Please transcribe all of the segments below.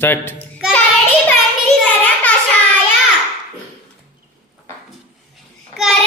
Start ಕರಡಿ ಬಂಡಿ ತರ ಕಷಾಯ ಕರ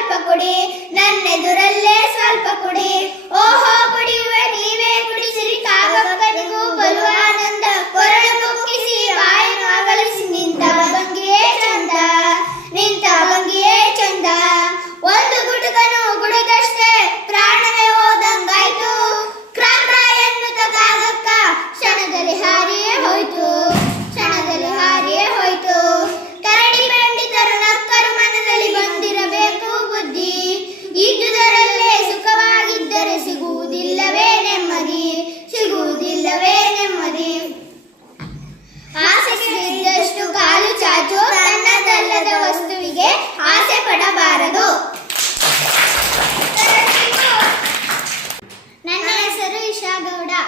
ಸ್ವಲ್ಪ ಕುಡಿ ನನ್ನೆದುರಲ್ಲೇ ಸ್ವಲ್ಪ ಕುಡಿ. ಓಹೋ ಕುಡಿಯು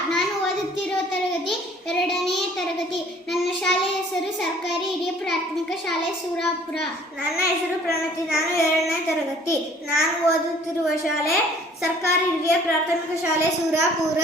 ನಾನು ಓದುತ್ತಿರುವ ತರಗತಿ ಎರಡನೇ ತರಗತಿ. ನನ್ನ ಶಾಲೆಯ ಹೆಸರು ಸರ್ಕಾರಿ ಹಿರಿಯ ಪ್ರಾಥಮಿಕ ಶಾಲೆ ಸೂರಾಪುರ. ನನ್ನ ಹೆಸರು ಪ್ರಣತಿ. ನಾನು ಎರಡನೇ ತರಗತಿ. ನಾನು ಓದುತ್ತಿರುವ ಶಾಲೆ ಸರ್ಕಾರಿ ಹಿರಿಯ ಪ್ರಾಥಮಿಕ ಶಾಲೆ ಸೂರಾಪುರ.